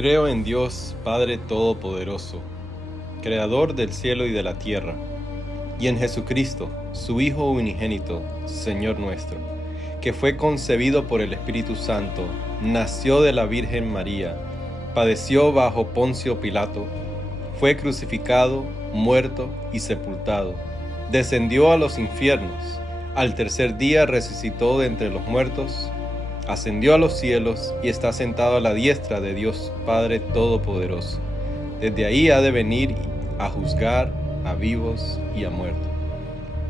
Creo en Dios, Padre Todopoderoso, Creador del cielo y de la tierra, y en Jesucristo, su Hijo unigénito, Señor nuestro, que fue concebido por el Espíritu Santo, nació de la Virgen María, padeció bajo Poncio Pilato, fue crucificado, muerto y sepultado, descendió a los infiernos, al tercer día resucitó de entre los muertos, ascendió a los cielos y está sentado a la diestra de Dios Padre Todopoderoso. Desde ahí ha de venir a juzgar a vivos y a muertos.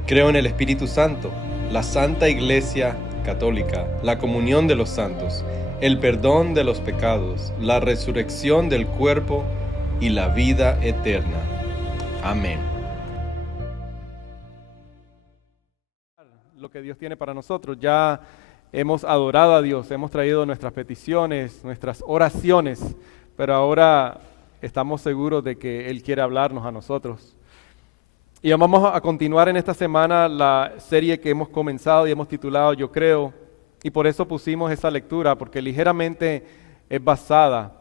Creo en el Espíritu Santo, la Santa Iglesia Católica, la comunión de los santos, el perdón de los pecados, la resurrección del cuerpo y la vida eterna. Amén. Lo que Dios tiene para nosotros. Ya hemos adorado a Dios, hemos traído nuestras peticiones, nuestras oraciones, pero ahora estamos seguros de que Él quiere hablarnos a nosotros. Y vamos a continuar en esta semana la serie que hemos comenzado y hemos titulado Yo Creo, y por eso pusimos esa lectura, porque ligeramente es basada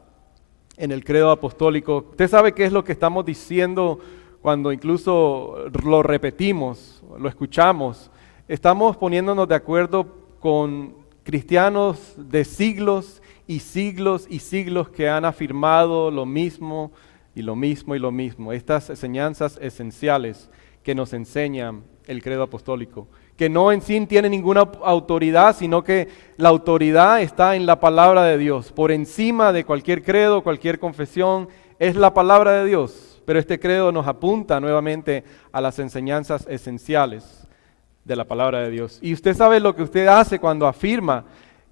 en el credo apostólico. Usted sabe qué es lo que estamos diciendo cuando incluso lo repetimos, lo escuchamos. Estamos poniéndonos de acuerdo con cristianos de siglos y siglos y siglos que han afirmado lo mismo y lo mismo y lo mismo. Estas enseñanzas esenciales que nos enseñan el credo apostólico, que no en sí tiene ninguna autoridad, sino que la autoridad está en la palabra de Dios. Por encima de cualquier credo, cualquier confesión, es la palabra de Dios. Pero este credo nos apunta nuevamente a las enseñanzas esenciales de la palabra de Dios. Y usted sabe lo que usted hace cuando afirma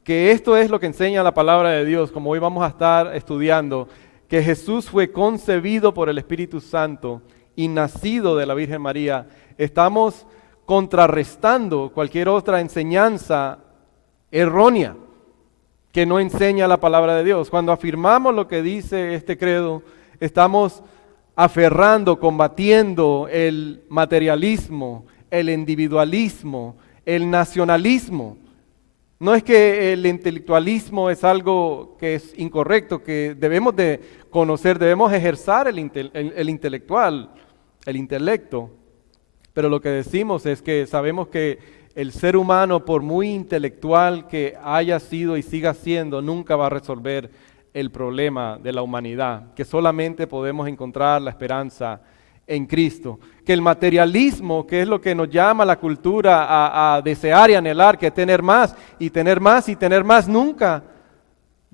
que esto es lo que enseña la palabra de Dios, como hoy vamos a estar estudiando, que Jesús fue concebido por el Espíritu Santo y nacido de la Virgen María. Estamos contrarrestando cualquier otra enseñanza errónea que no enseña la palabra de Dios. Cuando afirmamos lo que dice este credo, estamos aferrando, combatiendo el materialismo, el individualismo, el nacionalismo. No es que el intelectualismo es algo que es incorrecto, que debemos de conocer, debemos ejercer el intelecto, pero lo que decimos es que sabemos que el ser humano, por muy intelectual que haya sido y siga siendo, nunca va a resolver el problema de la humanidad, que solamente podemos encontrar la esperanza en Cristo, que el materialismo, que es lo que nos llama la cultura a desear y anhelar, que tener más y tener más y tener más, nunca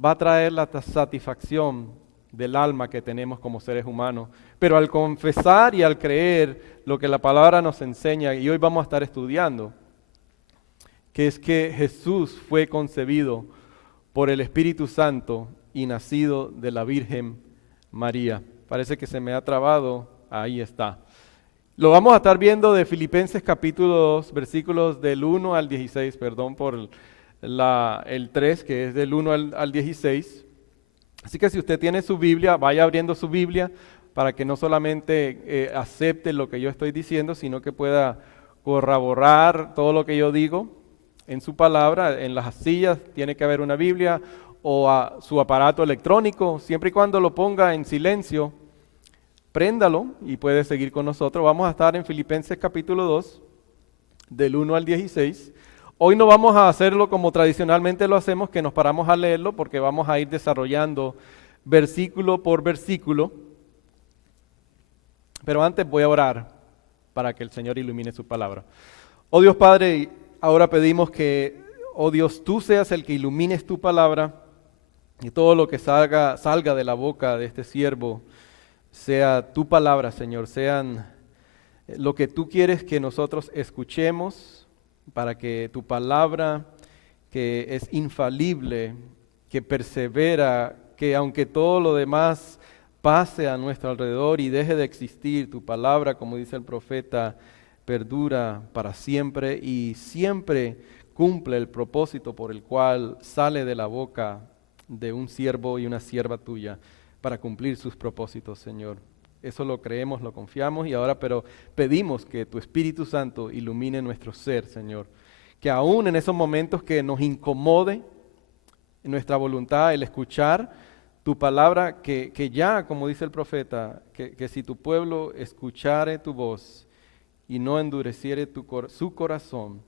va a traer la satisfacción del alma que tenemos como seres humanos. Pero al confesar y al creer lo que la palabra nos enseña, y hoy vamos a estar estudiando, que es que Jesús fue concebido por el Espíritu Santo y nacido de la Virgen María. Parece que se me ha trabado. Ahí está. Lo vamos a estar viendo de Filipenses capítulo 2, versículos del 1 al 16, perdón por el 3, que es del 1 al 16. Así que si usted tiene su Biblia, vaya abriendo su Biblia para que no solamente acepte lo que yo estoy diciendo, sino que pueda corroborar todo lo que yo digo en su palabra. En las sillas tiene que haber una Biblia o a su aparato electrónico, siempre y cuando lo ponga en silencio. Préndalo y puede seguir con nosotros. Vamos a estar en Filipenses capítulo 2, del 1 al 16. Hoy no vamos a hacerlo como tradicionalmente lo hacemos, que nos paramos a leerlo, porque vamos a ir desarrollando versículo por versículo. Pero antes voy a orar para que el Señor ilumine su palabra. Oh Dios Padre, ahora pedimos que, oh Dios, tú seas el que ilumines tu palabra y todo lo que salga de la boca de este siervo sea tu palabra, Señor, sean lo que tú quieres que nosotros escuchemos, para que tu palabra, que es infalible, que persevera, que aunque todo lo demás pase a nuestro alrededor y deje de existir, tu palabra, como dice el profeta, perdura para siempre y siempre cumple el propósito por el cual sale de la boca de un siervo y una sierva tuya, para cumplir sus propósitos, Señor. Eso lo creemos, lo confiamos y ahora pero pedimos que tu Espíritu Santo ilumine nuestro ser, Señor. Que aún en esos momentos que nos incomode en nuestra voluntad el escuchar, Tu palabra que ya, como dice el profeta, que si tu pueblo escuchare tu voz y no endureciere su corazón,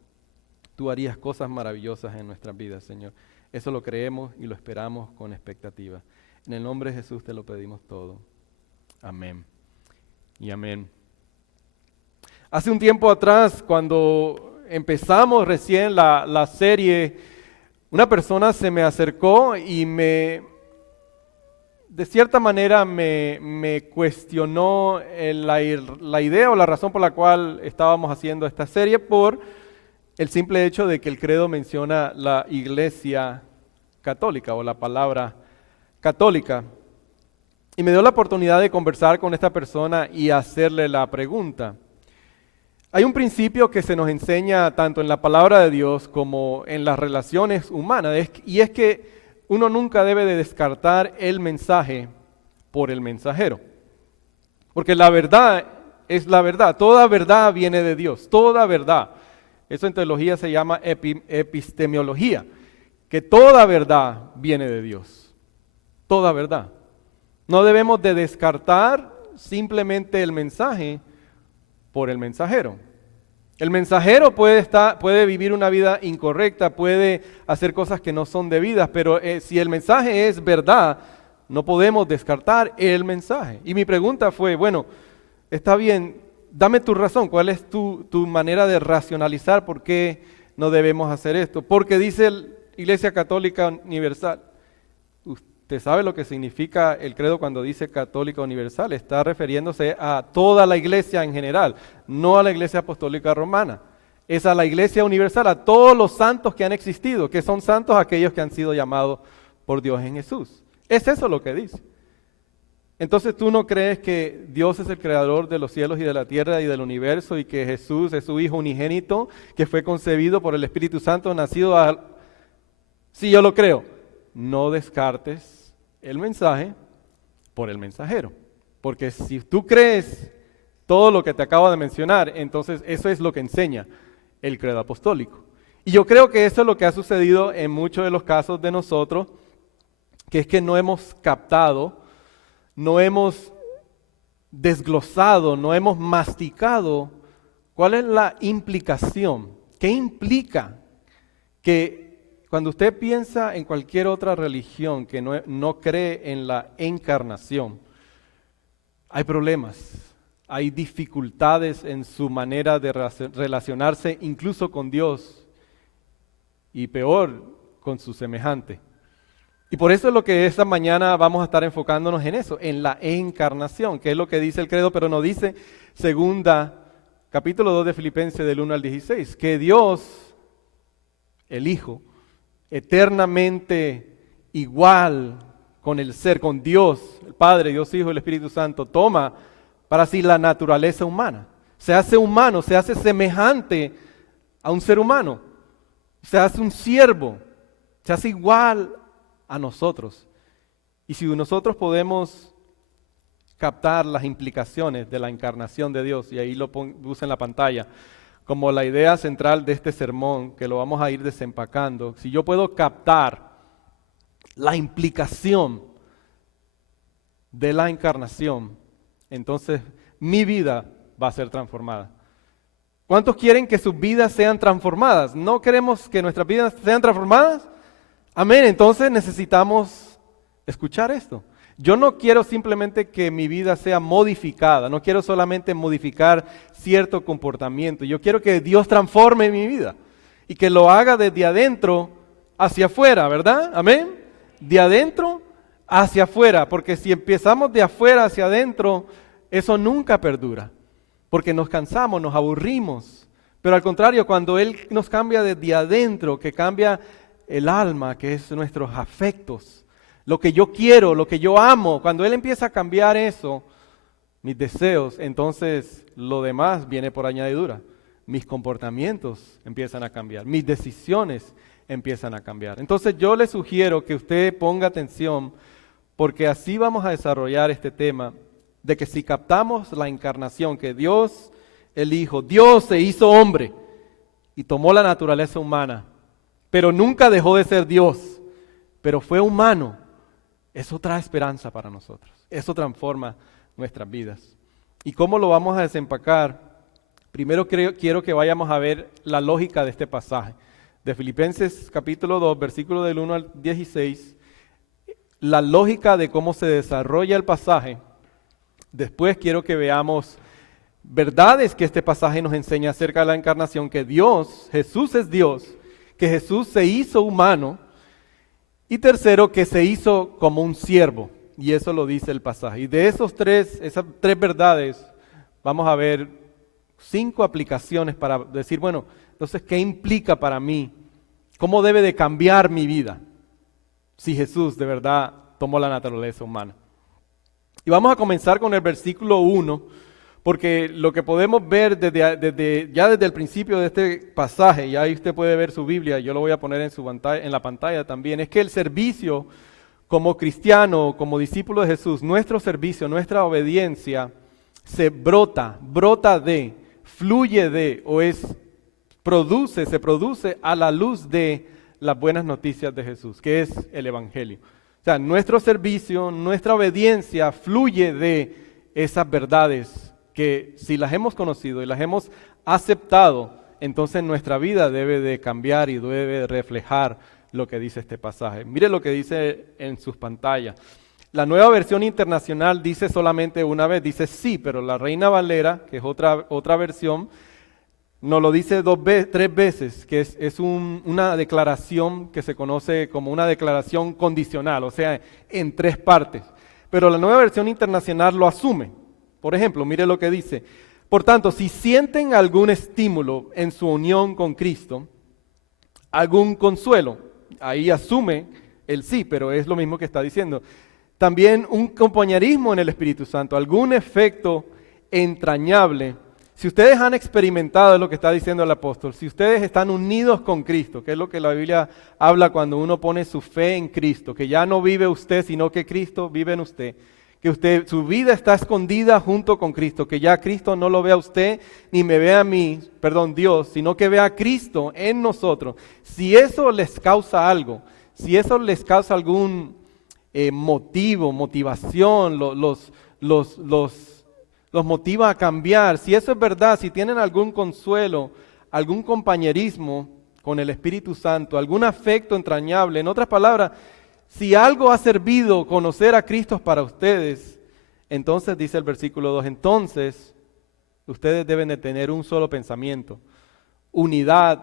tú harías cosas maravillosas en nuestras vidas, Señor. Eso lo creemos y lo esperamos con expectativa. En el nombre de Jesús te lo pedimos todo. Amén y amén. Hace un tiempo atrás, cuando empezamos recién la serie, una persona se me acercó y de cierta manera me cuestionó la idea o la razón por la cual estábamos haciendo esta serie, por el simple hecho de que el credo menciona la Iglesia Católica o la palabra católica. Y me dio la oportunidad de conversar con esta persona y hacerle la pregunta. Hay un principio que se nos enseña tanto en la palabra de Dios como en las relaciones humanas, y es que uno nunca debe de descartar el mensaje por el mensajero. Porque la verdad es la verdad, toda verdad viene de Dios, toda verdad. Eso en teología se llama epistemología, que toda verdad viene de Dios, toda verdad. No debemos de descartar simplemente el mensaje por el mensajero. El mensajero puede vivir una vida incorrecta, puede hacer cosas que no son debidas, pero si el mensaje es verdad, no podemos descartar el mensaje. Y mi pregunta fue, bueno, está bien, dame tu razón, ¿cuál es tu manera de racionalizar por qué no debemos hacer esto? Porque dice la Iglesia Católica Universal. ¿Usted sabe lo que significa el credo cuando dice Católica Universal? Está refiriéndose a toda la Iglesia en general, no a la Iglesia Apostólica Romana. Es a la Iglesia Universal, a todos los santos que han existido, que son santos aquellos que han sido llamados por Dios en Jesús. Es eso lo que dice. Entonces, ¿tú no crees que Dios es el creador de los cielos y de la tierra y del universo y que Jesús es su Hijo unigénito, que fue concebido por el Espíritu Santo, nacido a... Sí, yo lo creo. No descartes el mensaje por el mensajero. Porque si tú crees todo lo que te acabo de mencionar, entonces eso es lo que enseña el credo apostólico. Y yo creo que eso es lo que ha sucedido en muchos de los casos de nosotros, que es que no hemos captado, no hemos desglosado, no hemos masticado cuál es la implicación. ¿Qué implica que cuando usted piensa en cualquier otra religión que no cree en la encarnación, hay problemas, hay dificultades en su manera de relacionarse incluso con Dios y peor, con su semejante? Y por eso es lo que esta mañana vamos a estar enfocándonos en eso, en la encarnación, que es lo que dice el credo, pero nos dice capítulo 2 de Filipenses del 1 al 16, que Dios, el Hijo, eternamente igual con el ser, con Dios, el Padre, Dios Hijo, el Espíritu Santo, toma para sí la naturaleza humana. Se hace humano, se hace semejante a un ser humano, se hace un siervo, se hace igual a nosotros. Y si nosotros podemos captar las implicaciones de la encarnación de Dios, y ahí lo puse en la pantalla, como la idea central de este sermón, que lo vamos a ir desempacando, si yo puedo captar la implicación de la encarnación, entonces mi vida va a ser transformada. ¿Cuántos quieren que sus vidas sean transformadas? ¿No queremos que nuestras vidas sean transformadas? Amén, entonces necesitamos escuchar esto. Yo no quiero simplemente que mi vida sea modificada, no quiero solamente modificar cierto comportamiento, yo quiero que Dios transforme mi vida y que lo haga desde adentro hacia afuera, ¿verdad? Amén. De adentro hacia afuera, porque si empezamos de afuera hacia adentro, eso nunca perdura, porque nos cansamos, nos aburrimos. Pero al contrario, cuando Él nos cambia desde adentro, que cambia el alma, que es nuestros afectos, lo que yo quiero, lo que yo amo, cuando Él empieza a cambiar eso, mis deseos, entonces lo demás viene por añadidura. Mis comportamientos empiezan a cambiar, mis decisiones empiezan a cambiar. Entonces yo le sugiero que usted ponga atención, porque así vamos a desarrollar este tema, de que si captamos la encarnación, que Dios, el Hijo, Dios se hizo hombre y tomó la naturaleza humana, pero nunca dejó de ser Dios, pero fue humano. eso trae esperanza para nosotros. Eso transforma nuestras vidas. ¿Y cómo lo vamos a desempacar? Primero quiero que vayamos a ver la lógica de este pasaje. De Filipenses capítulo 2, versículo del 1 al 16, la lógica de cómo se desarrolla el pasaje. Después quiero que veamos verdades que este pasaje nos enseña acerca de la encarnación, que Jesús es Dios, que Jesús se hizo humano, y tercero, que se hizo como un siervo, y eso lo dice el pasaje. Y de esas tres verdades, vamos a ver 5 aplicaciones para decir, bueno, entonces, ¿qué implica para mí? ¿Cómo debe de cambiar mi vida si Jesús de verdad tomó la naturaleza humana? Y vamos a comenzar con el versículo 1, porque lo que podemos ver desde el principio de este pasaje, y ahí usted puede ver su Biblia, yo lo voy a poner en la pantalla también, es que el servicio como cristiano, como discípulo de Jesús, nuestro servicio, nuestra obediencia, se fluye de, se produce a la luz de las buenas noticias de Jesús, que es el Evangelio. O sea, nuestro servicio, nuestra obediencia fluye de esas verdades que si las hemos conocido y las hemos aceptado, entonces nuestra vida debe de cambiar y debe de reflejar lo que dice este pasaje. Mire lo que dice en sus pantallas. La Nueva Versión Internacional dice solamente una vez, dice sí, pero la Reina Valera, que es otra versión, nos lo dice 3 veces, que es una declaración que se conoce como una declaración condicional, o sea, en 3 partes. Pero la Nueva Versión Internacional lo asume. Por ejemplo, mire lo que dice. Por tanto, si sienten algún estímulo en su unión con Cristo, algún consuelo, ahí asume el sí, pero es lo mismo que está diciendo. También un compañerismo en el Espíritu Santo, algún efecto entrañable. Si ustedes han experimentado lo que está diciendo el apóstol, si ustedes están unidos con Cristo, que es lo que la Biblia habla cuando uno pone su fe en Cristo, que ya no vive usted, sino que Cristo vive en usted, que su vida está escondida junto con Cristo, que ya Cristo no lo vea a usted, ni me vea a mí, Dios, sino que vea a Cristo en nosotros. Si eso les causa algo, si eso les causa algún motivación, los motiva a cambiar, si eso es verdad, si tienen algún consuelo, algún compañerismo con el Espíritu Santo, algún afecto entrañable, en otras palabras, si algo ha servido conocer a Cristo para ustedes, entonces dice el versículo 2, entonces ustedes deben de tener un solo pensamiento, unidad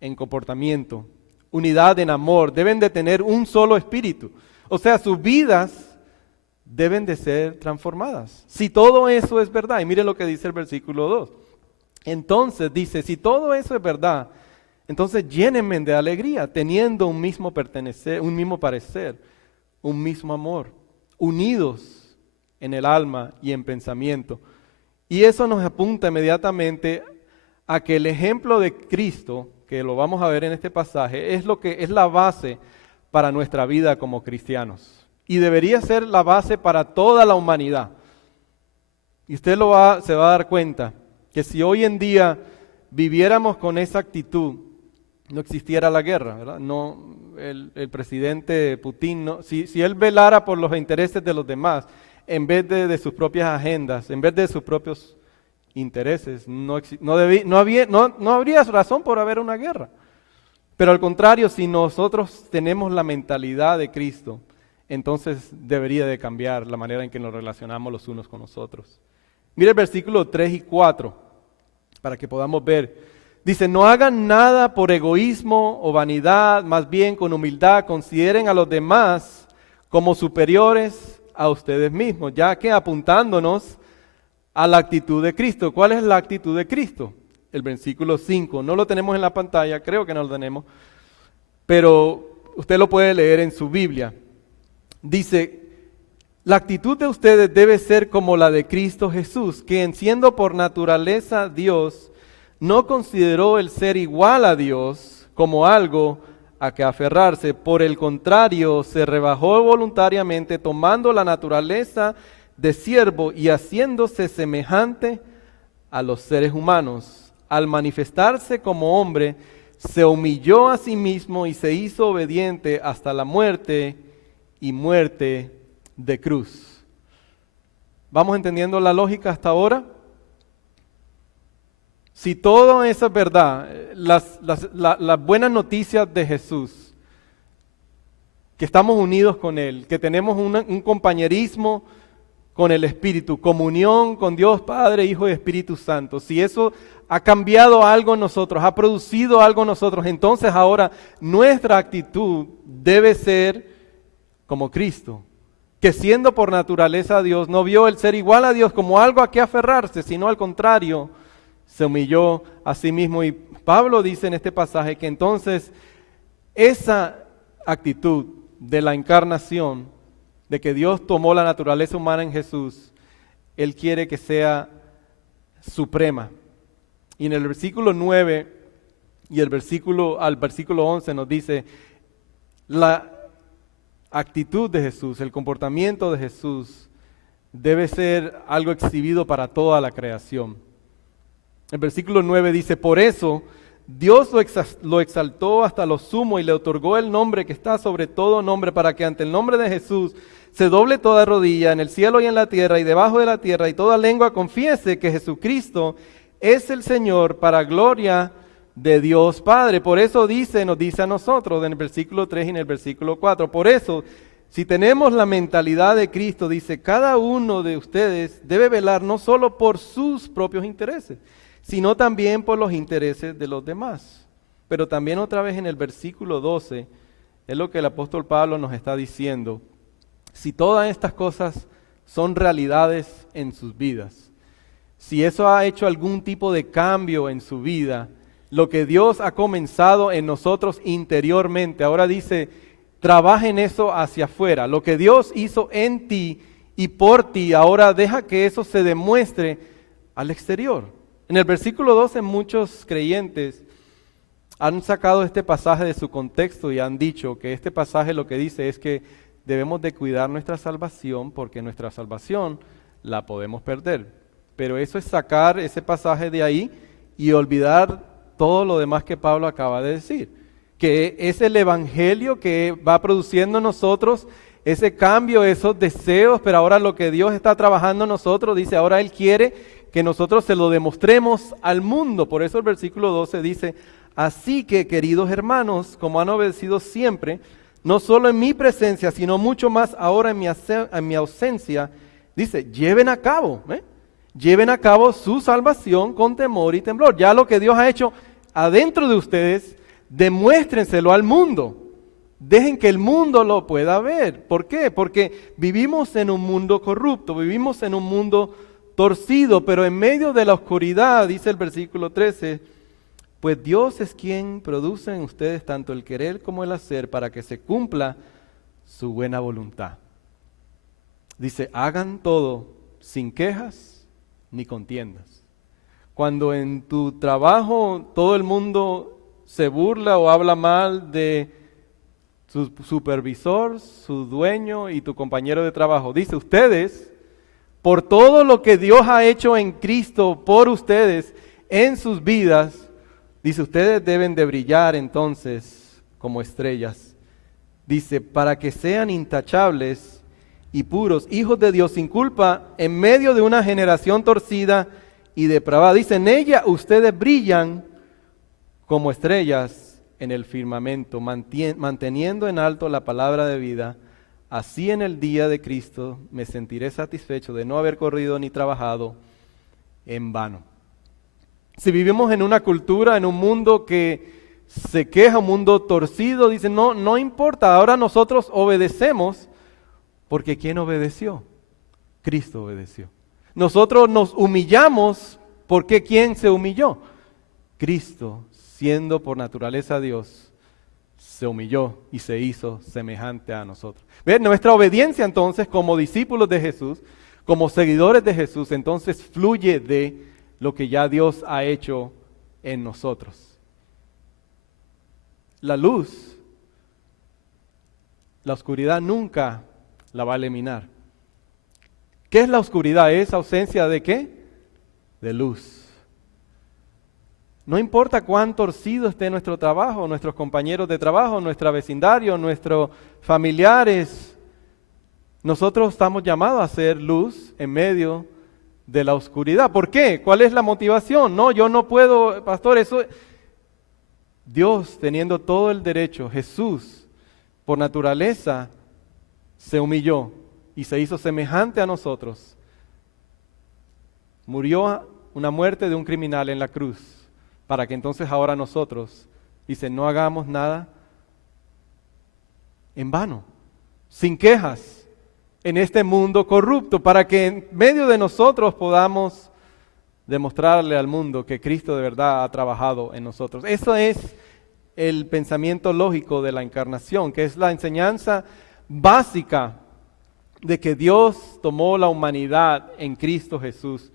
en comportamiento, unidad en amor, deben de tener un solo espíritu. O sea, sus vidas deben de ser transformadas. Si todo eso es verdad, y mire lo que dice el versículo 2. Entonces dice, si todo eso es verdad, entonces llénenme de alegría, teniendo un mismo parecer, un mismo amor, unidos en el alma y en pensamiento. Y eso nos apunta inmediatamente a que el ejemplo de Cristo, que lo vamos a ver en este pasaje, es lo que es la base para nuestra vida como cristianos. Y debería ser la base para toda la humanidad. Y usted se va a dar cuenta que si hoy en día viviéramos con esa actitud, no existiera la guerra, ¿verdad? No, el presidente Putin, si él velara por los intereses de los demás, en vez de sus propias agendas, en vez de sus propios intereses, no habría razón por haber una guerra. Pero al contrario, si nosotros tenemos la mentalidad de Cristo, entonces debería de cambiar la manera en que nos relacionamos los unos con los otros. Mire el versículo 3 y 4, para que podamos ver. Dice, no hagan nada por egoísmo o vanidad, más bien con humildad consideren a los demás como superiores a ustedes mismos, ya que apuntándonos a la actitud de Cristo. ¿Cuál es la actitud de Cristo? El versículo 5, no lo tenemos en la pantalla, creo que no lo tenemos, pero usted lo puede leer en su Biblia. Dice, la actitud de ustedes debe ser como la de Cristo Jesús, quien siendo por naturaleza Dios, no consideró el ser igual a Dios como algo a que aferrarse. Por el contrario, se rebajó voluntariamente, tomando la naturaleza de siervo y haciéndose semejante a los seres humanos. Al manifestarse como hombre, se humilló a sí mismo y se hizo obediente hasta la muerte y muerte de cruz. ¿Vamos entendiendo la lógica hasta ahora? Si todo eso es verdad, las buenas noticias de Jesús, que estamos unidos con Él, que tenemos un compañerismo con el Espíritu, comunión con Dios Padre, Hijo y Espíritu Santo, si eso ha cambiado algo en nosotros, ha producido algo en nosotros, entonces ahora nuestra actitud debe ser como Cristo, que siendo por naturaleza Dios, no vio el ser igual a Dios como algo a que aferrarse, sino al contrario, se humilló a sí mismo. Y Pablo dice en este pasaje que entonces esa actitud de la encarnación, de que Dios tomó la naturaleza humana en Jesús, Él quiere que sea suprema. Y en el versículo 9 y al versículo 11 nos dice, la actitud de Jesús, el comportamiento de Jesús debe ser algo exhibido para toda la creación. El versículo 9 dice, por eso Dios lo exaltó hasta lo sumo y le otorgó el nombre que está sobre todo nombre, para que ante el nombre de Jesús se doble toda rodilla en el cielo y en la tierra y debajo de la tierra, y toda lengua confiese que Jesucristo es el Señor, para gloria de Dios Padre. Por eso nos dice a nosotros en el versículo 3 y en el versículo 4, por eso, si tenemos la mentalidad de Cristo, dice, cada uno de ustedes debe velar no solo por sus propios intereses, sino también por los intereses de los demás. Pero también otra vez en el versículo 12, es lo que el apóstol Pablo nos está diciendo. Si todas estas cosas son realidades en sus vidas, si eso ha hecho algún tipo de cambio en su vida, lo que Dios ha comenzado en nosotros interiormente, ahora dice, trabaja en eso hacia afuera. Lo que Dios hizo en ti y por ti, ahora deja que eso se demuestre al exterior. En el versículo 12 muchos creyentes han sacado este pasaje de su contexto y han dicho que este pasaje lo que dice es que debemos de cuidar nuestra salvación porque nuestra salvación la podemos perder. Pero eso es sacar ese pasaje de ahí y olvidar todo lo demás que Pablo acaba de decir, que es el evangelio que va produciendo en nosotros ese cambio, esos deseos, pero ahora lo que Dios está trabajando en nosotros, dice, ahora Él quiere que nosotros se lo demostremos al mundo. Por eso el versículo 12 dice, así que queridos hermanos, como han obedecido siempre, no solo en mi presencia, sino mucho más ahora en mi ausencia, dice, lleven a cabo su salvación con temor y temblor. Ya lo que Dios ha hecho adentro de ustedes, demuéstrenselo al mundo. Dejen que el mundo lo pueda ver. ¿Por qué? Porque vivimos en un mundo corrupto, vivimos en un mundo torcido, pero en medio de la oscuridad, dice el versículo 13, pues Dios es quien produce en ustedes tanto el querer como el hacer para que se cumpla su buena voluntad. Dice, hagan todo sin quejas ni contiendas. Cuando en tu trabajo todo el mundo se burla o habla mal de su supervisor, su dueño y tu compañero de trabajo, dice, ustedes, por todo lo que Dios ha hecho en Cristo por ustedes en sus vidas, dice, ustedes deben de brillar entonces como estrellas. Dice, para que sean intachables y puros, hijos de Dios sin culpa, en medio de una generación torcida y depravada. Dice, en ella ustedes brillan como estrellas en el firmamento, manteniendo en alto la palabra de vida. Así en el día de Cristo me sentiré satisfecho de no haber corrido ni trabajado en vano. Si vivimos en una cultura, en un mundo que se queja, un mundo torcido, dice, no importa, ahora nosotros obedecemos, porque ¿quién obedeció? Cristo obedeció. Nosotros nos humillamos, porque ¿quién se humilló? Cristo, siendo por naturaleza Dios, se humilló y se hizo semejante a nosotros. ¿Ven? Nuestra obediencia entonces como discípulos de Jesús, como seguidores de Jesús, entonces fluye de lo que ya Dios ha hecho en nosotros. La luz, la oscuridad nunca la va a eliminar. ¿Qué es la oscuridad? ¿Es ausencia de qué? De luz. No importa cuán torcido esté nuestro trabajo, nuestros compañeros de trabajo, nuestro vecindario, nuestros familiares, Nosotros estamos llamados a ser luz en medio de la oscuridad. ¿Por qué? ¿Cuál es la motivación? No, yo no puedo, pastor, eso... Dios, teniendo todo el derecho, Jesús, por naturaleza, se humilló y se hizo semejante a nosotros. Murió una muerte de un criminal en la cruz, para que entonces ahora nosotros, dice, no hagamos nada en vano, sin quejas, en este mundo corrupto, para que en medio de nosotros podamos demostrarle al mundo que Cristo de verdad ha trabajado en nosotros. Eso es el pensamiento lógico de la encarnación, que es la enseñanza básica de que Dios tomó la humanidad en Cristo Jesús.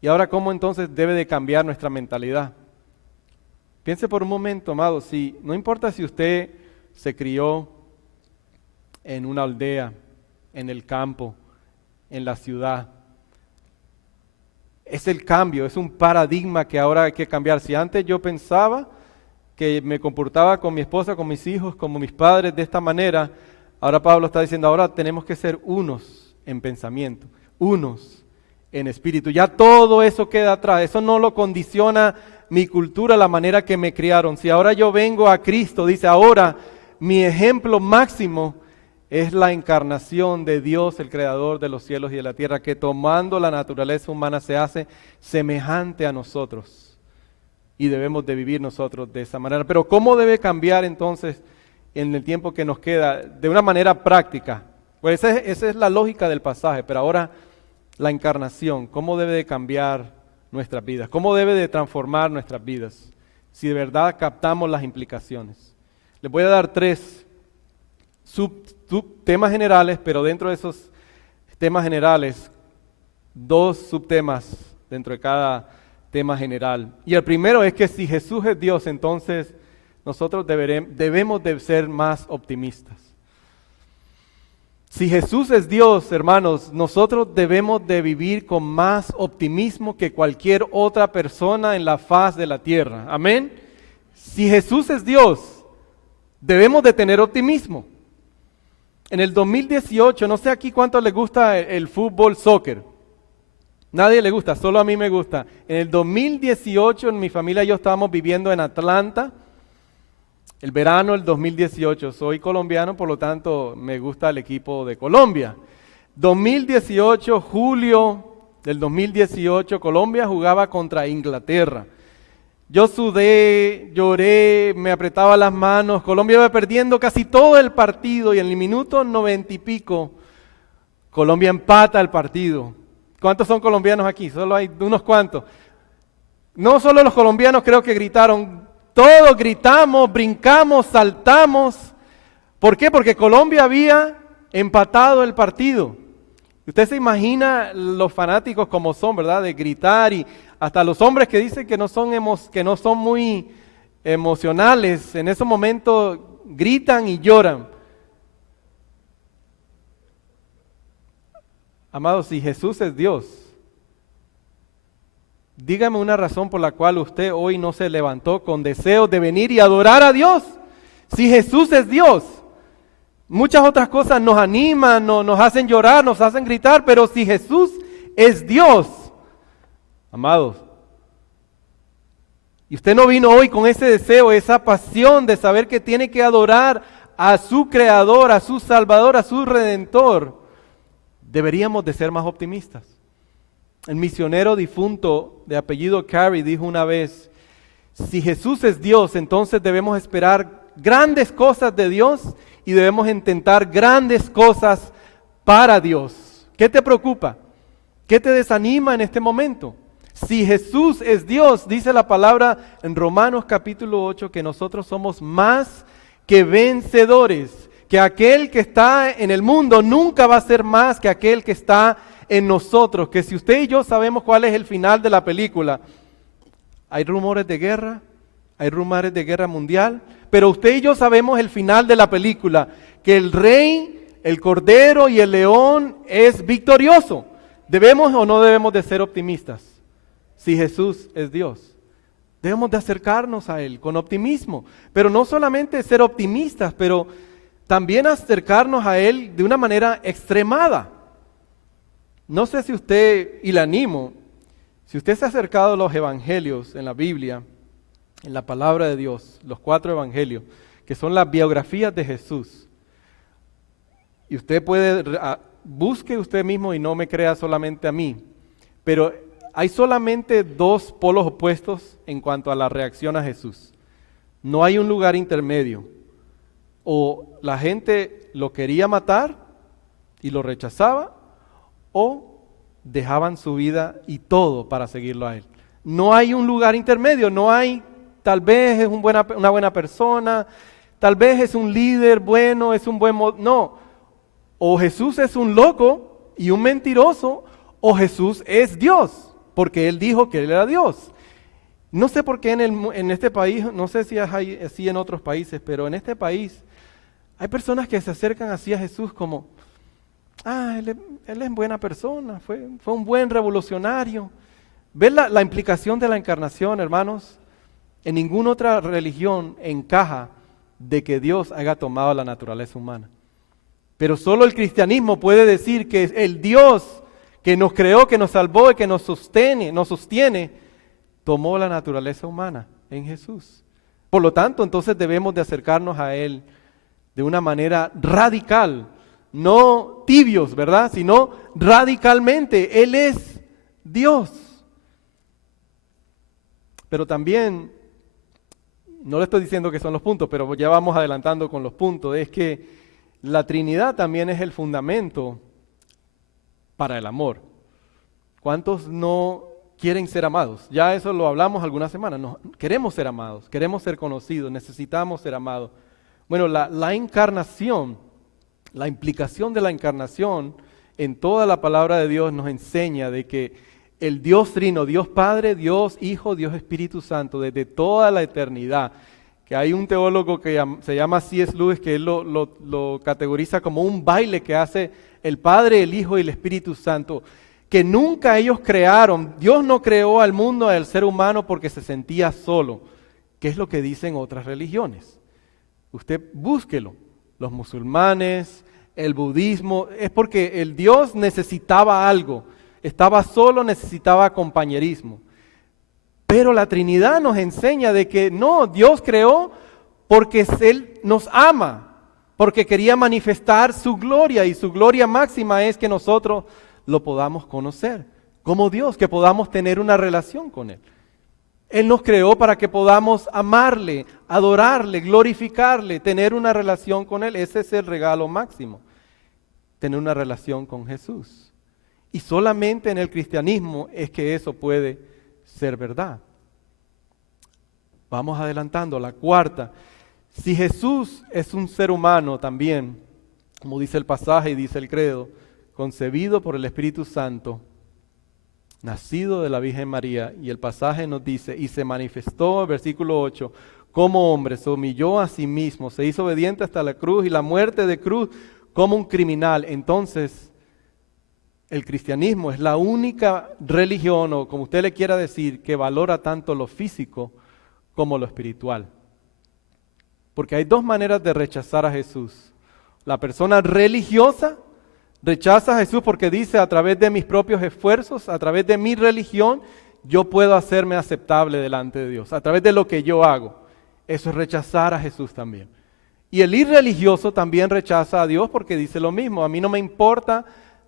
Y ahora, ¿cómo entonces debe de cambiar nuestra mentalidad? Piense por un momento, amado, no importa si usted se crió en una aldea, en el campo, en la ciudad. Es el cambio, es un paradigma que ahora hay que cambiar. Si antes yo pensaba que me comportaba con mi esposa, con mis hijos, como mis padres de esta manera, ahora Pablo está diciendo, ahora tenemos que ser unos en pensamiento, unos en espíritu. Ya todo eso queda atrás, eso no lo condiciona mi cultura, la manera que me criaron. Si ahora yo vengo a Cristo, dice, ahora mi ejemplo máximo es la encarnación de Dios, el creador de los cielos y de la tierra, que tomando la naturaleza humana se hace semejante a nosotros. Y debemos de vivir nosotros de esa manera. Pero ¿cómo debe cambiar entonces en el tiempo que nos queda? De una manera práctica. Pues esa es la lógica del pasaje, pero ahora la encarnación, ¿cómo debe de cambiar nuestras vidas? ¿Cómo debe de transformar nuestras vidas? Si de verdad captamos las implicaciones. Les voy a dar 3 temas generales, pero dentro de esos temas generales, 2 subtemas dentro de cada tema general. Y el primero es que si Jesús es Dios, entonces nosotros debemos de ser más optimistas. Si Jesús es Dios, hermanos, nosotros debemos de vivir con más optimismo que cualquier otra persona en la faz de la tierra. Amén. Si Jesús es Dios, debemos de tener optimismo. En el 2018, no sé aquí cuánto les gusta el fútbol, soccer. Nadie le gusta, solo a mí me gusta. En el 2018, en mi familia y yo estábamos viviendo en Atlanta, el verano del 2018. Soy colombiano, por lo tanto me gusta el equipo de Colombia. 2018, julio del 2018, Colombia jugaba contra Inglaterra. Yo sudé, lloré, me apretaba las manos. Colombia iba perdiendo casi todo el partido y en el minuto 90 y pico, Colombia empata el partido. ¿Cuántos son colombianos aquí? Solo hay unos cuantos. No solo los colombianos creo que gritaron, todos gritamos, brincamos, saltamos. ¿Por qué? Porque Colombia había empatado el partido. Usted se imagina los fanáticos como son, ¿verdad? De gritar y hasta los hombres que dicen que no son muy emocionales, en ese momento gritan y lloran. Amados, si Jesús es Dios, dígame una razón por la cual usted hoy no se levantó con deseos de venir y adorar a Dios. Si Jesús es Dios, muchas otras cosas nos animan, nos hacen llorar, nos hacen gritar, pero si Jesús es Dios, amados, y usted no vino hoy con ese deseo, esa pasión de saber que tiene que adorar a su Creador, a su Salvador, a su Redentor, deberíamos de ser más optimistas. El misionero difunto de apellido Carey dijo una vez, si Jesús es Dios, entonces debemos esperar grandes cosas de Dios y debemos intentar grandes cosas para Dios. ¿Qué te preocupa? ¿Qué te desanima en este momento? Si Jesús es Dios, dice la palabra en Romanos capítulo 8, que nosotros somos más que vencedores, que aquel que está en el mundo nunca va a ser más que aquel que está en nosotros, que si usted y yo sabemos cuál es el final de la película, hay rumores de guerra mundial, pero usted y yo sabemos el final de la película, que el rey, el cordero y el león es victorioso. ¿Debemos o no debemos de ser optimistas? Si Jesús es Dios, debemos de acercarnos a Él con optimismo, pero no solamente ser optimistas, pero también acercarnos a Él de una manera extremada. No sé si usted, y le animo, si usted se ha acercado a los evangelios en la Biblia, en la palabra de Dios, los 4 evangelios, que son las biografías de Jesús, y usted puede, busque usted mismo y no me crea solamente a mí, pero hay solamente 2 polos opuestos en cuanto a la reacción a Jesús. No hay un lugar intermedio. O la gente lo quería matar y lo rechazaba, o dejaban su vida y todo para seguirlo a Él. No hay un lugar intermedio, no hay, tal vez es una buena persona, tal vez es un líder bueno, es un no. O Jesús es un loco y un mentiroso, o Jesús es Dios, porque Él dijo que Él era Dios. No sé por qué en este país, no sé si es así en otros países, pero en este país hay personas que se acercan así a Jesús como, él es buena persona, fue un buen revolucionario. ¿Ven la implicación de la encarnación, hermanos? En ninguna otra religión encaja de que Dios haya tomado la naturaleza humana. Pero solo el cristianismo puede decir que el Dios que nos creó, que nos salvó y que nos sostiene, tomó la naturaleza humana en Jesús. Por lo tanto, entonces debemos de acercarnos a Él de una manera radical, no tibios, ¿verdad? Sino radicalmente. Él es Dios. Pero también, no le estoy diciendo que son los puntos, pero ya vamos adelantando con los puntos, es que la Trinidad también es el fundamento para el amor. ¿Cuántos no quieren ser amados? Ya eso lo hablamos algunas semanas. No, queremos ser amados, queremos ser conocidos, necesitamos ser amados. Bueno, la encarnación, la implicación de la encarnación en toda la palabra de Dios nos enseña de que el Dios Trino, Dios Padre, Dios Hijo, Dios Espíritu Santo, desde toda la eternidad, que hay un teólogo que se llama C.S. Lewis, que él lo categoriza como un baile que hace el Padre, el Hijo y el Espíritu Santo, que nunca ellos crearon. Dios no creó al mundo, al ser humano, porque se sentía solo, que es lo que dicen otras religiones. Usted búsquelo. Los musulmanes, el budismo, es porque el Dios necesitaba algo, estaba solo, necesitaba compañerismo. Pero la Trinidad nos enseña de que no, Dios creó porque Él nos ama, porque quería manifestar su gloria, y su gloria máxima es que nosotros lo podamos conocer como Dios, que podamos tener una relación con Él. Él nos creó para que podamos amarle, adorarle, glorificarle, tener una relación con Él. Ese es el regalo máximo, tener una relación con Jesús. Y solamente en el cristianismo es que eso puede ser verdad. Vamos adelantando, la cuarta. Si Jesús es un ser humano también, como dice el pasaje y dice el credo, concebido por el Espíritu Santo, nacido de la Virgen María, y el pasaje nos dice, y se manifestó, versículo 8, como hombre, se humilló a sí mismo, se hizo obediente hasta la cruz y la muerte de cruz como un criminal. Entonces, el cristianismo es la única religión, o como usted le quiera decir, que valora tanto lo físico como lo espiritual. Porque hay 2 maneras de rechazar a Jesús. La persona religiosa rechaza a Jesús porque dice, a través de mis propios esfuerzos, a través de mi religión, yo puedo hacerme aceptable delante de Dios, a través de lo que yo hago. Eso es rechazar a Jesús también. Y el irreligioso también rechaza a Dios porque dice lo mismo, a mí no me importa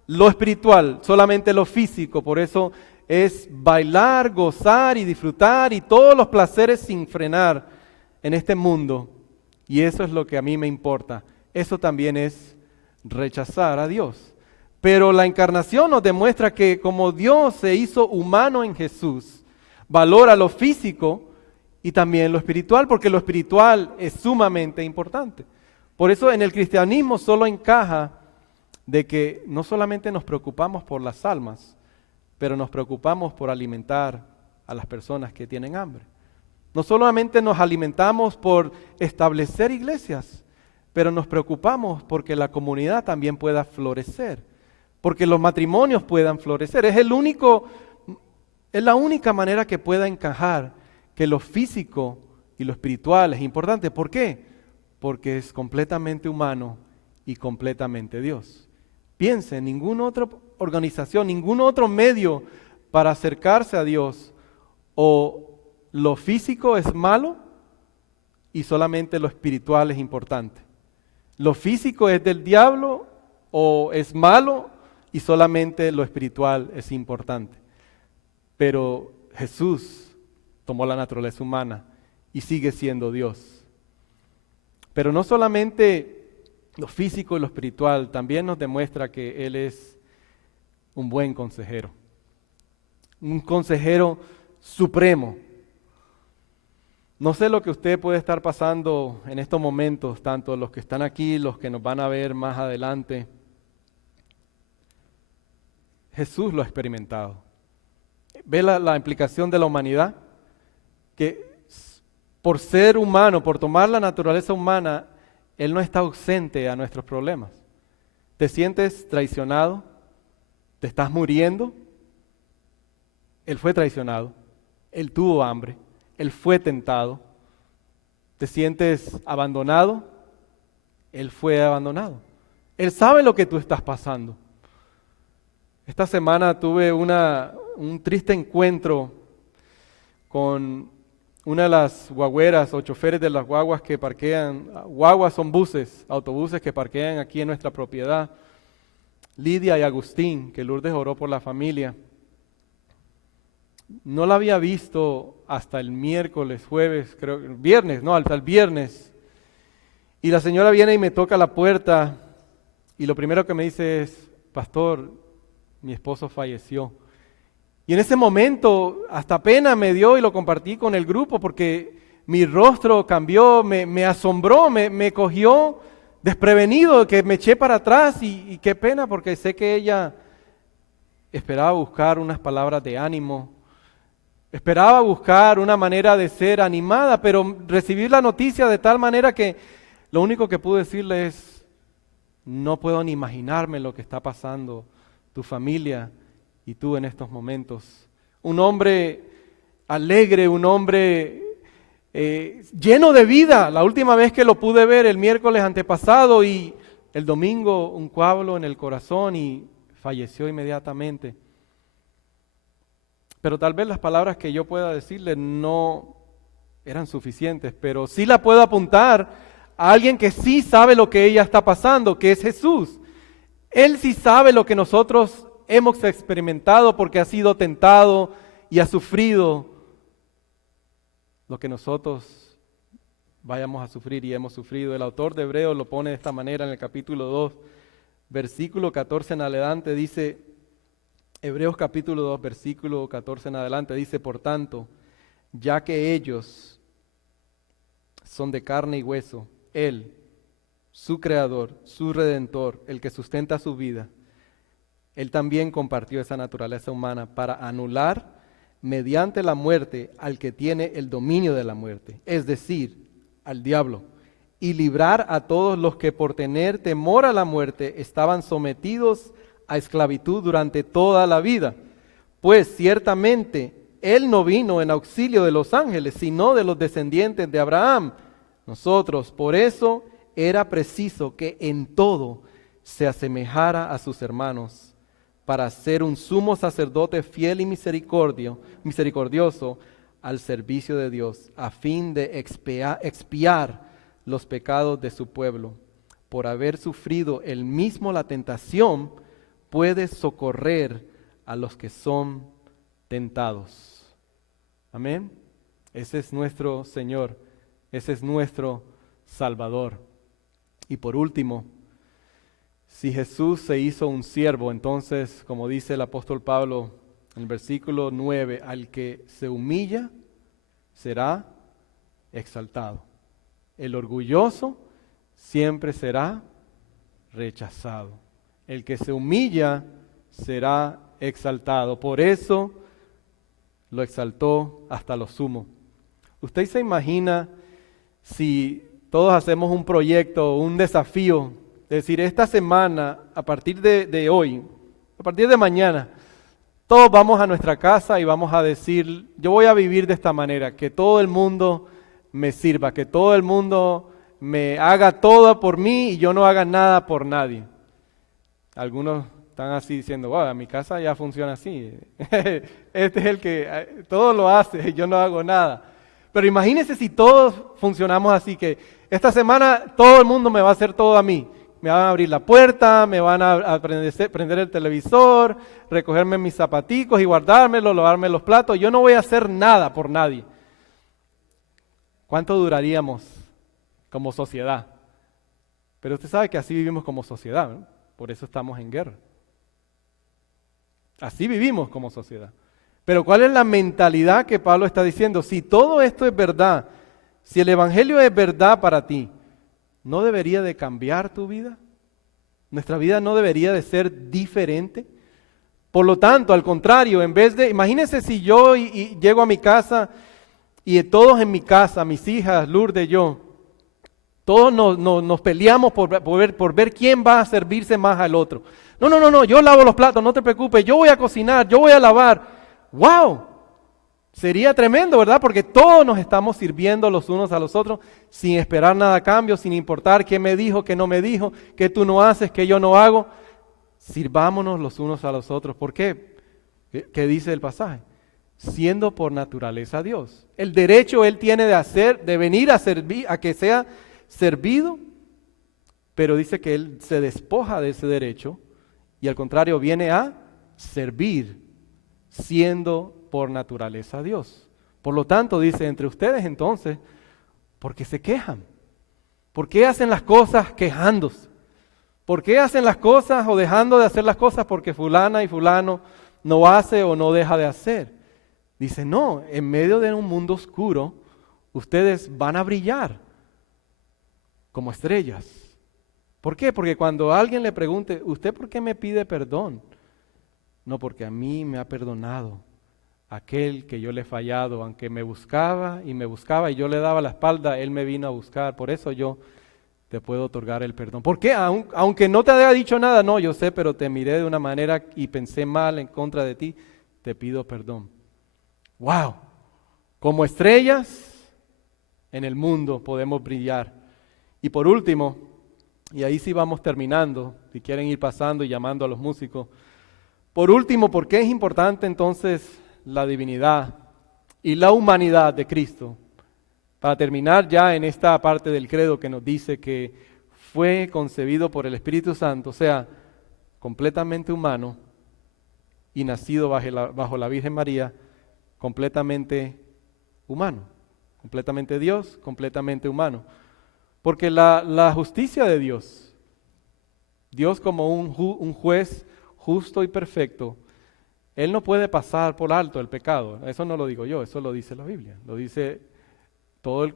lo espiritual, solamente lo físico. Por eso es bailar, gozar y disfrutar y todos los placeres sin frenar en este mundo. Y eso es lo que a mí me importa. Eso también es rechazar a Dios. Pero la encarnación nos demuestra que como Dios se hizo humano en Jesús, valora lo físico y también lo espiritual, porque lo espiritual es sumamente importante. Por eso en el cristianismo solo encaja de que no solamente nos preocupamos por las almas, pero nos preocupamos por alimentar a las personas que tienen hambre. No solamente nos alimentamos por establecer iglesias, pero nos preocupamos porque la comunidad también pueda florecer, porque los matrimonios puedan florecer. Es la única manera que pueda encajar que lo físico y lo espiritual es importante. ¿Por qué? porque es completamente humano y completamente Dios. Piense, ninguna otra organización, ningún otro medio para acercarse a Dios, o lo físico es malo y solamente lo espiritual es importante. Lo físico es del diablo o es malo y solamente lo espiritual es importante. Pero Jesús tomó la naturaleza humana y sigue siendo Dios. Pero no solamente lo físico y lo espiritual, también nos demuestra que Él es un buen consejero. Un consejero supremo. No sé lo que usted puede estar pasando en estos momentos, tanto los que están aquí, los que nos van a ver más adelante. Jesús lo ha experimentado. ¿Ve la implicación de la humanidad? Que por ser humano, por tomar la naturaleza humana, Él no está ausente a nuestros problemas. ¿Te sientes traicionado? ¿Te estás muriendo? Él fue traicionado. Él tuvo hambre. Él fue tentado. ¿Te sientes abandonado? Él fue abandonado. Él sabe lo que tú estás pasando. Esta semana tuve un triste encuentro con una de las guagüeras o choferes de las guaguas que parquean. Guaguas son buses, autobuses que parquean aquí en nuestra propiedad. Lidia y Agustín, que Lourdes oró por la familia. No la había visto hasta el miércoles, jueves, creo, viernes, no, hasta el viernes. Y la señora viene y me toca la puerta y lo primero que me dice es, pastor, mi esposo falleció. Y en ese momento hasta pena me dio y lo compartí con el grupo porque mi rostro cambió, me asombró, me cogió desprevenido, que me eché para atrás y qué pena porque sé que ella esperaba buscar unas palabras de ánimo. Esperaba buscar una manera de ser animada, pero recibir la noticia de tal manera que lo único que pude decirle es, no puedo ni imaginarme lo que está pasando tu familia y tú en estos momentos. Un hombre alegre, un hombre lleno de vida. La última vez que lo pude ver el miércoles antepasado y el domingo un coágulo en el corazón y falleció inmediatamente. Pero tal vez las palabras que yo pueda decirle no eran suficientes, pero sí la puedo apuntar a alguien que sí sabe lo que ella está pasando, que es Jesús. Él sí sabe lo que nosotros hemos experimentado porque ha sido tentado y ha sufrido lo que nosotros vayamos a sufrir y hemos sufrido. El autor de Hebreos lo pone de esta manera en el capítulo 2, versículo 14 en adelante, dice... Hebreos capítulo 2, versículo 14 en adelante, dice, por tanto, ya que ellos son de carne y hueso, Él, su Creador, su Redentor, el que sustenta su vida, Él también compartió esa naturaleza humana para anular mediante la muerte al que tiene el dominio de la muerte, es decir, al diablo, y librar a todos los que por tener temor a la muerte estaban sometidos a esclavitud durante toda la vida. Pues ciertamente Él no vino en auxilio de los ángeles, sino de los descendientes de Abraham. Nosotros, por eso, era preciso que en todo se asemejara a sus hermanos, para ser un sumo sacerdote fiel y misericordioso al servicio de Dios, a fin de expiar los pecados de su pueblo. Por haber sufrido él mismo la tentación, puede socorrer a los que son tentados. Amén. Ese es nuestro Señor, ese es nuestro Salvador. Y por último, si Jesús se hizo un siervo, entonces, como dice el apóstol Pablo en el versículo 9, al que se humilla será exaltado. El orgulloso siempre será rechazado. El que se humilla será exaltado. Por eso lo exaltó hasta lo sumo. ¿Usted se imagina si todos hacemos un proyecto, un desafío? Es decir, esta semana, a partir de hoy, a partir de mañana, todos vamos a nuestra casa y vamos a decir, yo voy a vivir de esta manera, que todo el mundo me sirva, que todo el mundo me haga todo por mí y yo no haga nada por nadie. Algunos están así diciendo, wow, mi casa ya funciona así. Este es el que todo lo hace, yo no hago nada. Pero imagínense si todos funcionamos así, que esta semana todo el mundo me va a hacer todo a mí. Me van a abrir la puerta, me van a prender el televisor, recogerme mis zapaticos y guardármelos, lavarme los platos. Yo no voy a hacer nada por nadie. ¿Cuánto duraríamos como sociedad? Pero usted sabe que así vivimos como sociedad, ¿no? Por eso estamos en guerra. Así vivimos como sociedad. Pero ¿cuál es la mentalidad que Pablo está diciendo? Si todo esto es verdad, si el Evangelio es verdad para ti, ¿no debería de cambiar tu vida? ¿Nuestra vida no debería de ser diferente? Por lo tanto, al contrario, en vez de, imagínense si yo y llego a mi casa y todos en mi casa, mis hijas, Lourdes, yo, todos nos peleamos por ver quién va a servirse más al otro. No, yo lavo los platos, no te preocupes, yo voy a cocinar, yo voy a lavar. ¡Wow! Sería tremendo, ¿verdad? Porque todos nos estamos sirviendo los unos a los otros sin esperar nada a cambio, sin importar qué me dijo, qué no me dijo, qué tú no haces, qué yo no hago. Sirvámonos los unos a los otros. ¿Por qué? ¿Qué dice el pasaje? Siendo por naturaleza Dios. El derecho Él tiene de venir a servir, a que sea servido, pero dice que Él se despoja de ese derecho y al contrario viene a servir, siendo por naturaleza Dios. Por lo tanto, dice, entre ustedes entonces, ¿por qué se quejan? ¿Por qué hacen las cosas quejándose? ¿Por qué hacen las cosas o dejando de hacer las cosas porque fulana y fulano no hace o no deja de hacer? Dice, no, en medio de un mundo oscuro, ustedes van a brillar como estrellas. ¿Por qué? Porque cuando alguien le pregunte, ¿usted por qué me pide perdón? No, porque a mí me ha perdonado aquel que yo le he fallado, aunque me buscaba y yo le daba la espalda, él me vino a buscar, por eso yo te puedo otorgar el perdón. ¿Por qué? Aunque no te haya dicho nada, no, yo sé, pero te miré de una manera y pensé mal en contra de ti, te pido perdón. ¡Wow! Como estrellas en el mundo podemos brillar. Y por último, y ahí sí vamos terminando, si quieren ir pasando y llamando a los músicos. Por último, ¿por qué es importante entonces la divinidad y la humanidad de Cristo? Para terminar ya en esta parte del credo que nos dice que fue concebido por el Espíritu Santo, o sea, completamente humano y nacido bajo la Virgen María, completamente humano, completamente Dios, completamente humano. Porque la justicia de Dios, Dios como un juez justo y perfecto, Él no puede pasar por alto el pecado. Eso no lo digo yo, eso lo dice la Biblia. Lo dice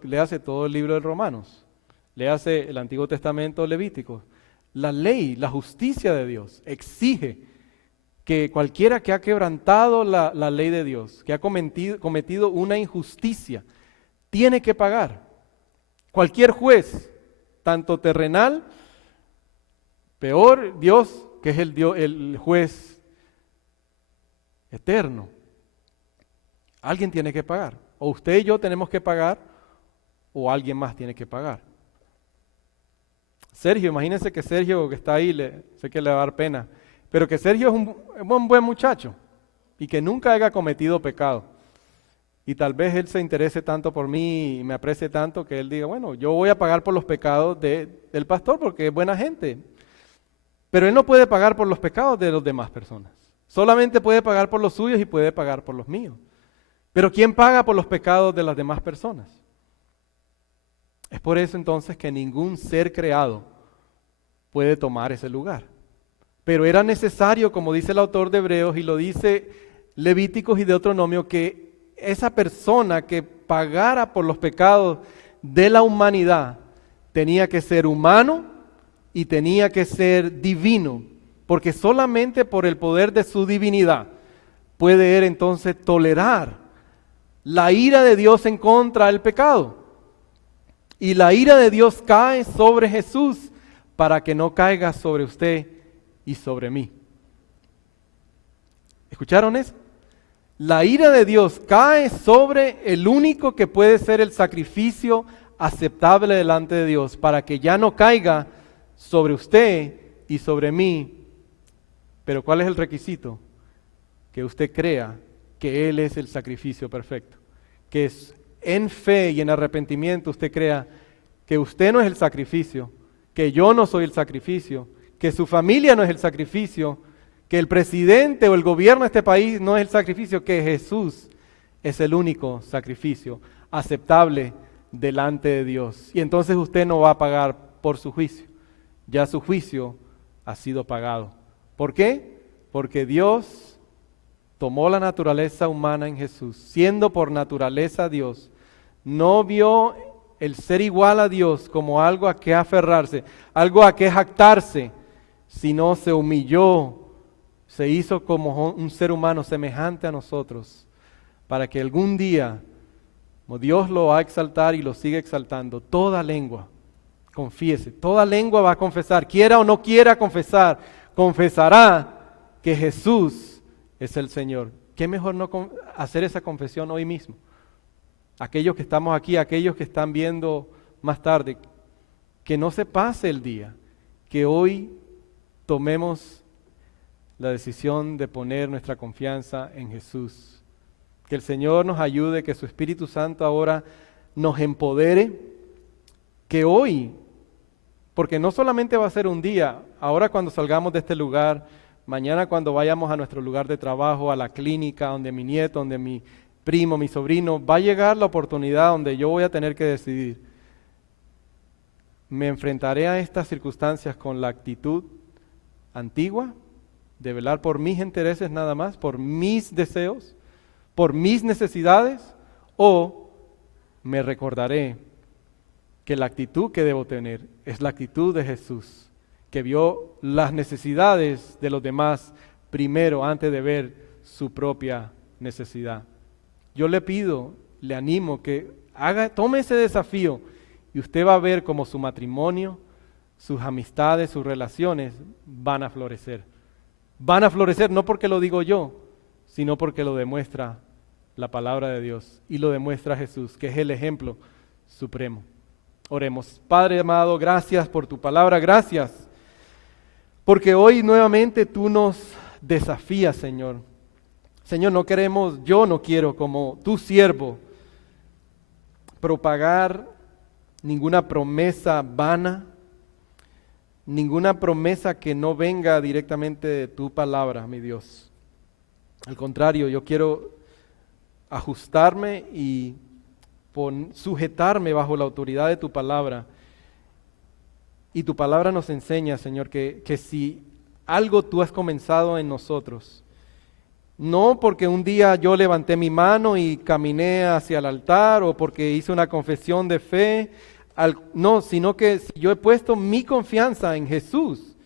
léase todo el libro de Romanos, léase el Antiguo Testamento Levítico. La ley, la justicia de Dios exige que cualquiera que ha quebrantado la ley de Dios, que ha cometido una injusticia, tiene que pagar. Cualquier juez, tanto terrenal, peor Dios, que es el juez eterno. Alguien tiene que pagar. O usted y yo tenemos que pagar, o alguien más tiene que pagar. Sergio, imagínense que Sergio que está ahí, sé que le va a dar pena, pero que Sergio es un buen muchacho y que nunca haya cometido pecado. Y tal vez él se interese tanto por mí y me aprecie tanto que él diga, bueno, yo voy a pagar por los pecados del pastor porque es buena gente. Pero él no puede pagar por los pecados de las demás personas. Solamente puede pagar por los suyos y puede pagar por los míos. Pero ¿quién paga por los pecados de las demás personas? Es por eso entonces que ningún ser creado puede tomar ese lugar. Pero era necesario, como dice el autor de Hebreos y lo dice Levíticos y Deuteronomio, que esa persona que pagara por los pecados de la humanidad tenía que ser humano y tenía que ser divino, porque solamente por el poder de su divinidad puede él entonces tolerar la ira de Dios en contra del pecado. Y la ira de Dios cae sobre Jesús para que no caiga sobre usted y sobre mí. ¿Escucharon eso? La ira de Dios cae sobre el único que puede ser el sacrificio aceptable delante de Dios, para que ya no caiga sobre usted y sobre mí. Pero ¿cuál es el requisito? Que usted crea que Él es el sacrificio perfecto, que es en fe y en arrepentimiento usted crea que usted no es el sacrificio, que yo no soy el sacrificio, que su familia no es el sacrificio, que el presidente o el gobierno de este país no es el sacrificio, que Jesús es el único sacrificio aceptable delante de Dios. Y entonces usted no va a pagar por su juicio, ya su juicio ha sido pagado. ¿Por qué? Porque Dios tomó la naturaleza humana en Jesús, siendo por naturaleza Dios, no vio el ser igual a Dios como algo a que aferrarse, algo a que jactarse, sino se humilló, se hizo como un ser humano semejante a nosotros, para que algún día, como Dios lo va a exaltar y lo sigue exaltando, toda lengua confiese, toda lengua va a confesar, quiera o no quiera confesar, confesará que Jesús es el Señor. ¿Qué mejor no hacer esa confesión hoy mismo? Aquellos que estamos aquí, aquellos que están viendo más tarde, que no se pase el día, que hoy tomemos la decisión de poner nuestra confianza en Jesús. Que el Señor nos ayude, que su Espíritu Santo ahora nos empodere, que hoy, porque no solamente va a ser un día, ahora cuando salgamos de este lugar, mañana cuando vayamos a nuestro lugar de trabajo, a la clínica, donde mi nieto, donde mi primo, mi sobrino, va a llegar la oportunidad donde yo voy a tener que decidir. ¿Me enfrentaré a estas circunstancias con la actitud antigua de velar por mis intereses nada más, por mis deseos, por mis necesidades? ¿O me recordaré que la actitud que debo tener es la actitud de Jesús, que vio las necesidades de los demás primero antes de ver su propia necesidad? Yo le pido, le animo que tome ese desafío y usted va a ver cómo su matrimonio, sus amistades, sus relaciones van a florecer. Van a florecer no porque lo digo yo, sino porque lo demuestra la palabra de Dios y lo demuestra Jesús, que es el ejemplo supremo. Oremos. Padre amado, gracias por tu palabra, gracias porque hoy nuevamente tú nos desafías, Señor. Señor, yo no quiero como tu siervo propagar ninguna promesa vana, ninguna promesa que no venga directamente de tu palabra, mi Dios. Al contrario, yo quiero ajustarme y sujetarme bajo la autoridad de tu palabra. Y tu palabra nos enseña, Señor, que si algo tú has comenzado en nosotros, no porque un día yo levanté mi mano y caminé hacia el altar o porque hice una confesión de fe, no, sino que si yo he puesto mi confianza en Jesús,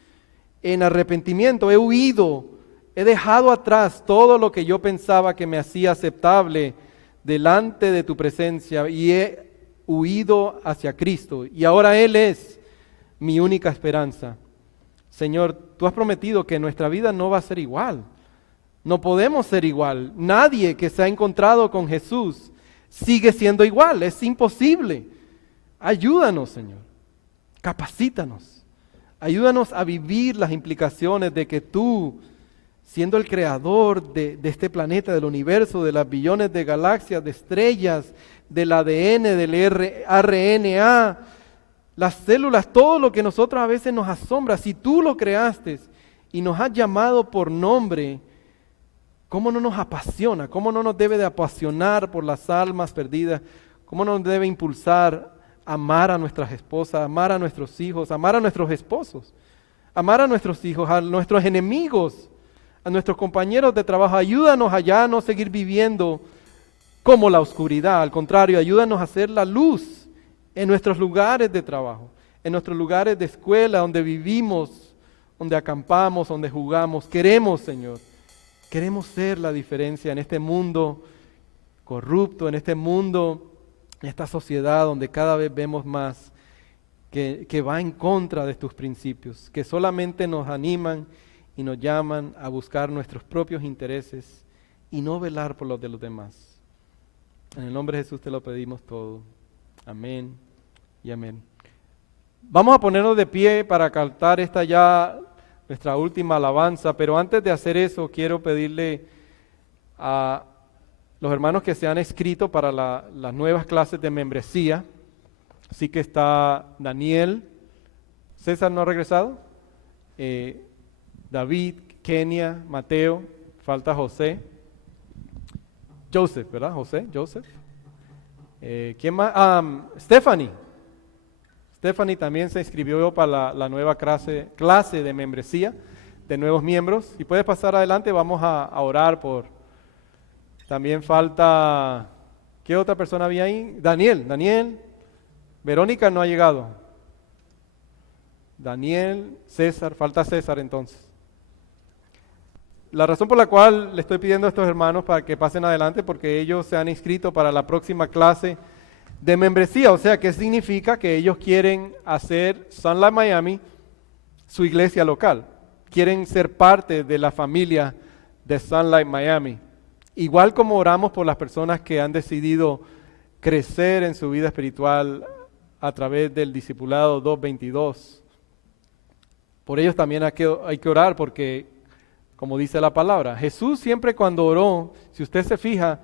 en arrepentimiento, he huido, he dejado atrás todo lo que yo pensaba que me hacía aceptable delante de tu presencia y he huido hacia Cristo y ahora Él es mi única esperanza. Señor, tú has prometido que nuestra vida no va a ser igual. No podemos ser igual. Nadie que se ha encontrado con Jesús sigue siendo igual. Es imposible. Ayúdanos, Señor. Capacítanos. Ayúdanos a vivir las implicaciones de que tú, siendo el creador de este planeta, del universo, de las billones de galaxias, de estrellas, del ADN, del RNA, las células, todo lo que nosotros a veces nos asombra, si tú lo creaste y nos has llamado por nombre, ¿cómo no nos apasiona? ¿Cómo no nos debe de apasionar por las almas perdidas? ¿Cómo nos debe impulsar a amar a nuestras esposas, amar a nuestros hijos, amar a nuestros esposos, amar a nuestros hijos, a nuestros enemigos, a nuestros compañeros de trabajo? Ayúdanos allá a no seguir viviendo como la oscuridad, al contrario, ayúdanos a hacer la luz en nuestros lugares de trabajo, en nuestros lugares de escuela, donde vivimos, donde acampamos, donde jugamos. Queremos, Señor, queremos ser la diferencia en este mundo corrupto, en este mundo, en esta sociedad donde cada vez vemos más que va en contra de tus principios, que solamente nos animan y nos llaman a buscar nuestros propios intereses y no velar por los de los demás. En el nombre de Jesús te lo pedimos todo. Amén. y amén. Vamos a ponernos de pie para cantar esta ya nuestra última alabanza, pero antes de hacer eso quiero pedirle a los hermanos que se han inscrito para las nuevas clases de membresía. Así que está Daniel, César no ha regresado, David, Kenia, Mateo, falta José, Joseph, ¿verdad? Joseph. ¿Quién más? Stephanie. Stephanie también se inscribió para la nueva clase de membresía de nuevos miembros. Y puedes pasar adelante, vamos a orar por... También falta... ¿Qué otra persona había ahí? Daniel. Verónica no ha llegado. Daniel, César, falta César entonces. La razón por la cual le estoy pidiendo a estos hermanos para que pasen adelante, porque ellos se han inscrito para la próxima clase de membresía, o sea, ¿qué significa? Que ellos quieren hacer Sunlight Miami su iglesia local, quieren ser parte de la familia de Sunlight Miami. Igual como oramos por las personas que han decidido crecer en su vida espiritual a través del discipulado 222, por ellos también hay que orar porque, como dice la palabra, Jesús siempre cuando oró, si usted se fija,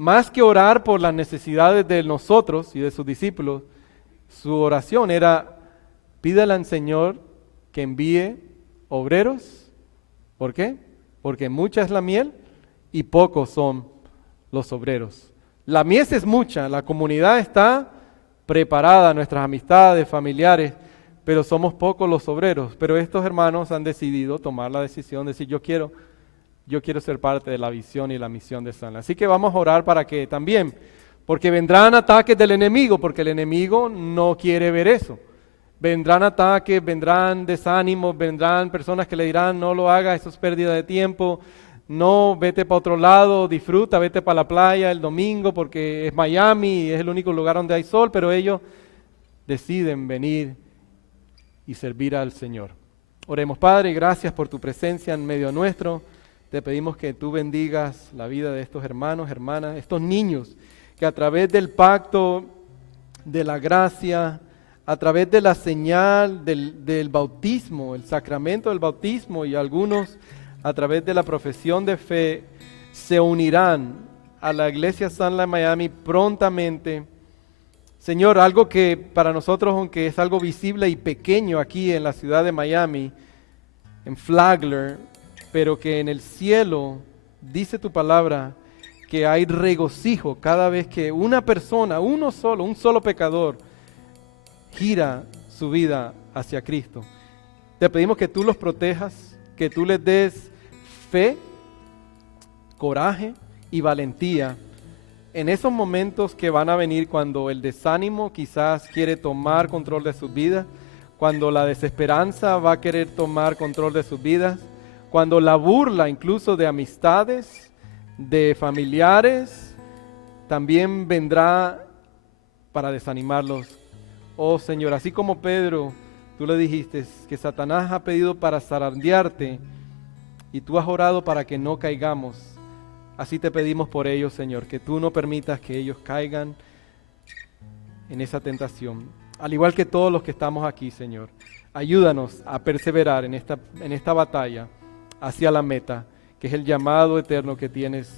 más que orar por las necesidades de nosotros y de sus discípulos, su oración era, pídale al Señor que envíe obreros. ¿Por qué? Porque mucha es la miel y pocos son los obreros. La mies es mucha, la comunidad está preparada, nuestras amistades, familiares, pero somos pocos los obreros. Pero estos hermanos han decidido tomar la decisión de decir, yo quiero ser parte de la visión y la misión de Sunlight. Así que vamos a orar para que también, porque vendrán ataques del enemigo, porque el enemigo no quiere ver eso. Vendrán ataques, vendrán desánimos, vendrán personas que le dirán, no lo hagas, eso es pérdida de tiempo, no, vete para otro lado, disfruta, vete para la playa el domingo, porque es Miami, es el único lugar donde hay sol, pero ellos deciden venir y servir al Señor. Oremos, Padre, gracias por tu presencia en medio nuestro. Te pedimos que tú bendigas la vida de estos hermanos, hermanas, estos niños, que a través del pacto, de la gracia, a través de la señal del bautismo, el sacramento del bautismo y algunos a través de la profesión de fe, se unirán a la iglesia Sunlight Miami prontamente. Señor, algo que para nosotros, aunque es algo visible y pequeño aquí en la ciudad de Miami, en Flagler, pero que en el cielo, dice tu palabra, que hay regocijo cada vez que una persona, un solo pecador, gira su vida hacia Cristo. Te pedimos que tú los protejas, que tú les des fe, coraje y valentía en esos momentos que van a venir cuando el desánimo quizás quiere tomar control de sus vidas, cuando la desesperanza va a querer tomar control de sus vidas, cuando la burla incluso de amistades, de familiares, también vendrá para desanimarlos. Oh Señor, así como Pedro, tú le dijiste que Satanás ha pedido para zarandearte y tú has orado para que no caigamos. Así te pedimos por ellos, Señor, que tú no permitas que ellos caigan en esa tentación. Al igual que todos los que estamos aquí, Señor, ayúdanos a perseverar en esta batalla hacia la meta, que es el llamado eterno que tienes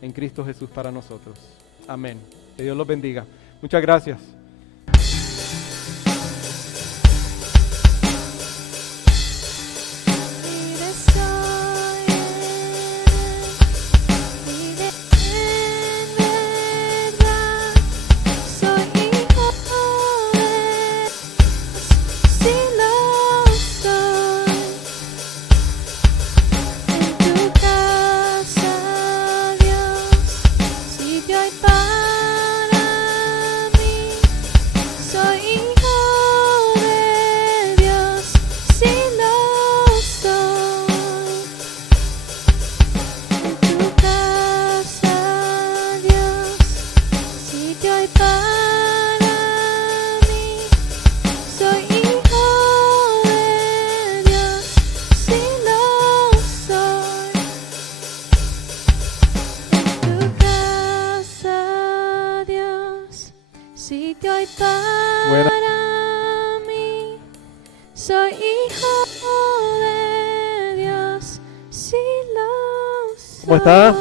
en Cristo Jesús para nosotros. Amén. Que Dios los bendiga. Muchas gracias. Para mí ¿Cómo está?